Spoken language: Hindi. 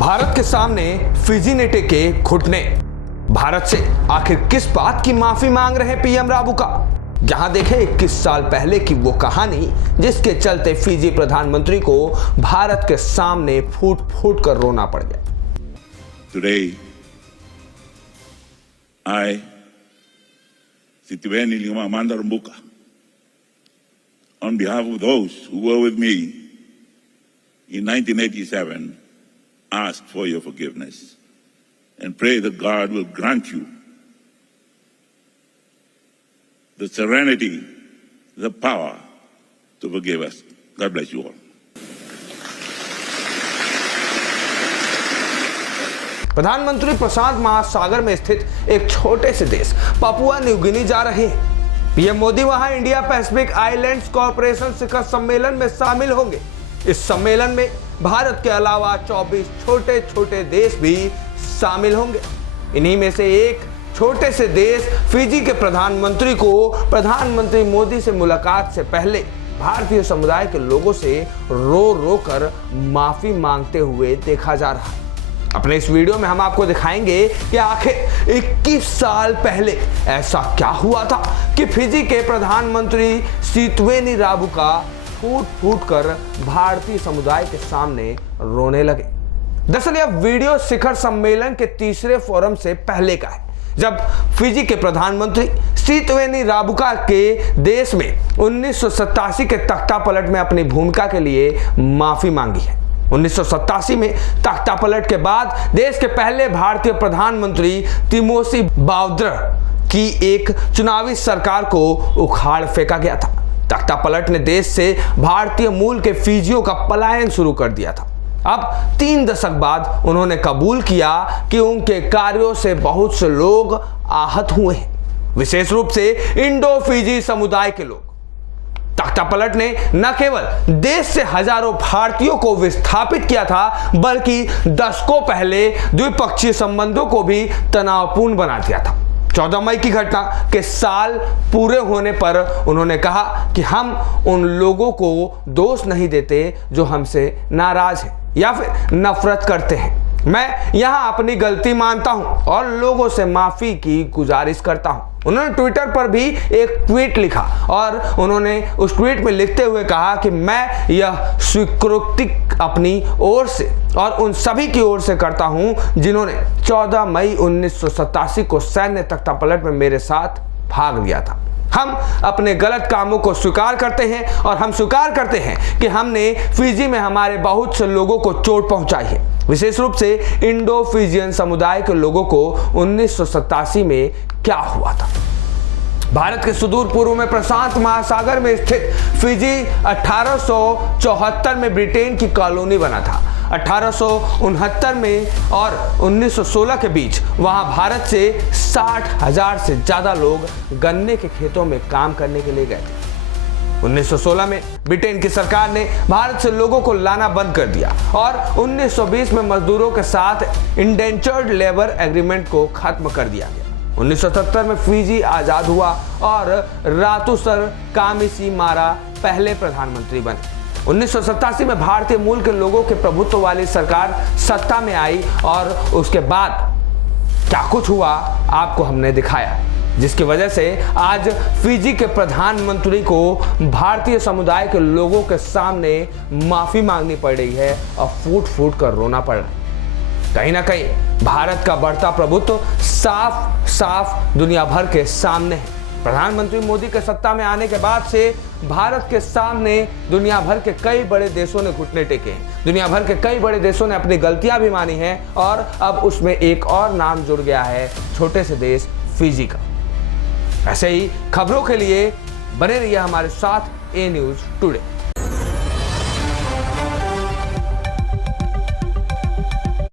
भारत के सामने फिजी ने टेके घुटने। भारत से आखिर किस बात की माफी मांग रहे पीएम राबुका? यहां देखें 21 साल पहले की वो कहानी जिसके चलते फिजी प्रधानमंत्री को भारत के सामने फूट फूट कर रोना पड़ गया। Today, I, Sithiweni Ligamamanda Rabuka, on behalf of those who were with me in 1987, ask for your forgiveness and pray that God will grant you the serenity, the power to forgive us. God bless you all. प्रधानमंत्री प्रशांत महासागर में स्थित एक छोटे से देश पापुआ न्यू गिनी जा रहे हैं। पीएम मोदी वहां इंडिया पैसिफिक आइलैंड्स कॉरपोरेशन शिखर सम्मेलन में शामिल होंगे। इस सम्मेलन में भारत के अलावा 24 छोटे छोटे देश भी शामिल होंगे। इन्हीं में से एक छोटे से देश फिजी के प्रधानमंत्री को प्रधानमंत्री मोदी से मुलाकात से पहले भारतीय समुदाय के लोगों से रो रो कर माफी मांगते हुए देखा जा रहा है। अपने इस वीडियो में हम आपको दिखाएंगे कि आखिर 21 साल पहले ऐसा क्या हुआ था कि फिजी के प्रधानमंत्री सिथवेनी राबुका फूट फूट कर भारतीय समुदाय के सामने रोने लगे। दरअसल यह वीडियो शिखर सम्मेलन के तीसरे फोरम से पहले का है, जब फिजी के प्रधानमंत्री सिथवेनी राबुका के देश में 1987 के तख्तापलट में अपनी भूमिका के लिए माफी मांगी है। 1987 में तख्तापलट के बाद देश के पहले भारतीय प्रधानमंत्री तिमोसी बावद्र की एक चुनावी सरकार को उखाड़ फेंका गया था। तख्तापलट ने देश से भारतीय मूल के फिजियों का पलायन शुरू कर दिया था। अब 3 दशक बाद उन्होंने कबूल किया कि उनके कार्यों से बहुत से लोग आहत हुए हैं, विशेष रूप से इंडो फिजी समुदाय के लोग। तख्तापलट ने न केवल देश से हजारों भारतीयों को विस्थापित किया था, बल्कि दशकों पहले द्विपक्षीय संबंधों को भी तनावपूर्ण बना दिया था। 14 मई की घटना के साल पूरे होने पर उन्होंने कहा कि हम उन लोगों को दोष नहीं देते जो हमसे नाराज हैं या फिर नफरत करते हैं। मैं यहां अपनी गलती मानता हूं और लोगों से माफी की गुजारिश करता हूं। उन्होंने ट्विटर पर भी एक ट्वीट लिखा और उन्होंने उस ट्वीट में लिखते हुए कहा कि मैं यह स्वीकृति अपनी ओर से और उन सभी की ओर से करता हूं जिन्होंने 14 मई 1987 को सैन्य तख्तापलट में मेरे साथ भाग लिया था। हम अपने गलत कामों को स्वीकार करते हैं और हम स्वीकार करते हैं कि हमने फिजी में हमारे बहुत से लोगों को चोट पहुंचाई है, विशेष रूप से इंडो फिजियन समुदाय के लोगों को 1987 में क्या हुआ था। भारत के सुदूर पूर्व में प्रशांत महासागर में स्थित फिजी 1874 में ब्रिटेन की कॉलोनी बना था। 1869 में और 1916 के बीच वहां भारत से 60,000 से ज्यादा लोग गन्ने के खेतों में काम करने के लिए गए थे। 1916 में ब्रिटेन की सरकार ने भारत से लोगों को लाना बंद कर दिया और 1920 में मजदूरों के साथ इंडेंचर्ड लेबर एग्रीमेंट को खत्म कर दिया गया। 1970 में फिजी आजाद हुआ और रातुसर कामिसीमारा पहले प्रधानमंत्री बने। 1987 में भारतीय मूल के लोगों के प्रभुत्व वाली सरकार सत्ता में आई और उसके बाद क्या कुछ हुआ आपको हमने दिखाया, जिसकी वजह से आज फिजी के प्रधानमंत्री को भारतीय समुदाय के लोगों के सामने माफी मांगनी पड़ रही है और फूट फूट कर रोना पड़ रहा है। कहीं ना कहीं भारत का बढ़ता प्रभुत्व साफ साफ दुनिया भर के सामने है। प्रधानमंत्री मोदी के सत्ता में आने के बाद से भारत के सामने दुनिया भर के कई बड़े देशों ने घुटने टेके हैं। दुनिया भर के कई बड़े देशों ने अपनी गलतियां भी मानी हैं और अब उसमें एक और नाम जुड़ गया है, छोटे से देश फिजी का। ऐसे ही खबरों के लिए बने रहिए हमारे साथ ए न्यूज़ टुडे।